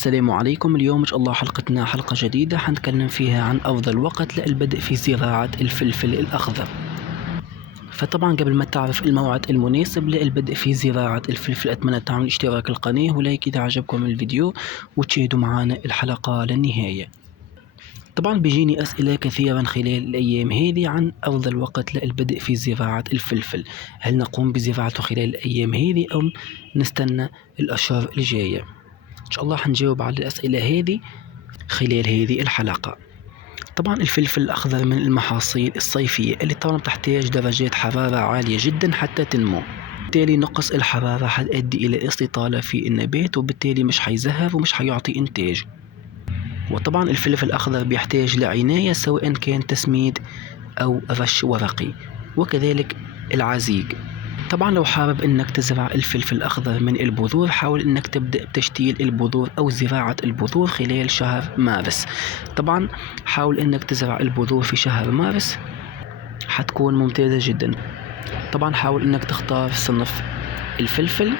السلام عليكم. اليوم إن شاء الله حلقتنا حلقة جديدة حنتكلم فيها عن أفضل وقت للبدء في زراعة الفلفل الأخضر. فطبعا قبل ما تعرف الموعد المناسب للبدء في زراعة الفلفل أتمنى تعملوا اشتراك القناة ولايك إذا عجبكم الفيديو وتشاهدوا معنا الحلقة للنهاية. طبعا بيجيني أسئلة كثيرا خلال الأيام هذه عن أفضل وقت للبدء في زراعة الفلفل، هل نقوم بزراعته خلال الأيام هذه أو نستنى الأشهر الجاية؟ إن شاء الله حنجاوب على الأسئلة هذه خلال هذه الحلقة. طبعا الفلفل الأخضر من المحاصيل الصيفية اللي طبعا تحتاج درجات حرارة عالية جدا حتى تنمو، بالتالي نقص الحرارة حيؤدي إلى استطالة في النبات وبالتالي مش حيزهر ومش حيعطي إنتاج. وطبعا الفلفل الأخضر بيحتاج لعناية سواء كان تسميد أو رش ورقي وكذلك العزيق. طبعا لو حابب انك تزرع الفلفل الاخضر من البذور حاول انك تبدأ بتشتيل البذور او زراعة البذور خلال شهر مارس. طبعا حاول انك تزرع البذور في شهر مارس حتكون ممتازة جدا. طبعا حاول انك تختار صنف الفلفل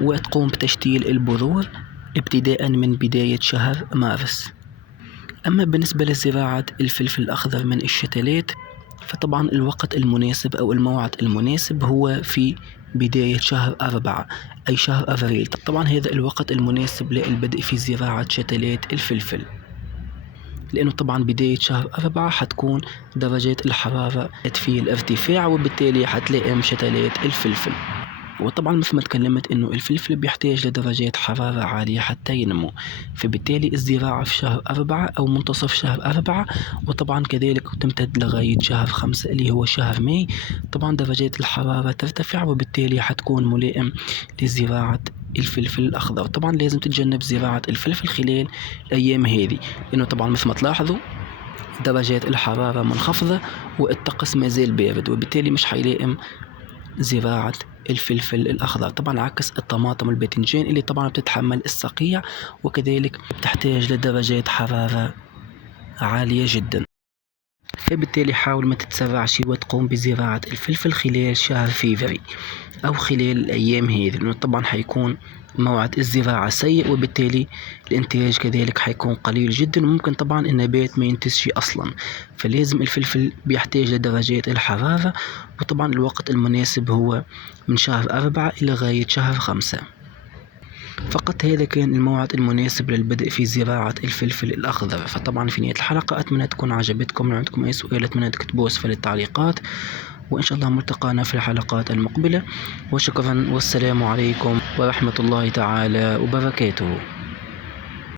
وتقوم بتشتيل البذور ابتداء من بداية شهر مارس. اما بالنسبة لزراعة الفلفل الاخضر من الشتلات فطبعا الوقت المناسب أو الموعد المناسب هو في بداية شهر 4 أي شهر أفريل. طبعا هذا الوقت المناسب للبدء في زراعة شتلات الفلفل، لأنه طبعا بداية شهر 4 حتكون درجات الحرارة في الارتفاع وبالتالي حتلائم شتلات الفلفل. وطبعا مثل ما تكلمت انه الفلفل بيحتاج لدرجات حرارة عالية حتى ينمو، فبالتالي الزراعة في شهر 4 او منتصف شهر 4 وطبعا كذلك تمتد لغاية شهر 5 اللي هو شهر ماي. طبعا درجات الحرارة ترتفع وبالتالي حتكون ملائم لزراعة الفلفل الأخضر. طبعا لازم تتجنب زراعة الفلفل خلال الأيام هذه لأنه طبعا مثل ما تلاحظوا درجات الحرارة منخفضة والطقس ما زال بارد وبالتالي مش حيلائم زراعة الفلفل الأخضر. طبعا عكس الطماطم والباذنجان اللي طبعا بتتحمل الصقيع وكذلك بتحتاج لدرجات حرارة عالية جدا، فبالتالي حاول ما تتسرعش وتقوم بزراعة الفلفل خلال شهر فيفري أو خلال الأيام هذه لأنه طبعا حيكون موعد الزراعة سيء وبالتالي الإنتاج كذلك حيكون قليل جدا وممكن طبعا النبات ما ينتجش أصلا. فلازم الفلفل بيحتاج لدرجات الحرارة وطبعا الوقت المناسب هو من شهر 4 إلى غاية شهر 5 فقط. هذا كان الموعد المناسب للبدء في زراعة الفلفل الأخضر. فطبعا في نهاية الحلقة أتمنى تكون عجبتكم. لو عندكم أي سؤال أتمنى تكتبوه أسفل التعليقات وإن شاء الله ملتقانا في الحلقات المقبلة وشكرا والسلام عليكم ورحمة الله تعالى وبركاته.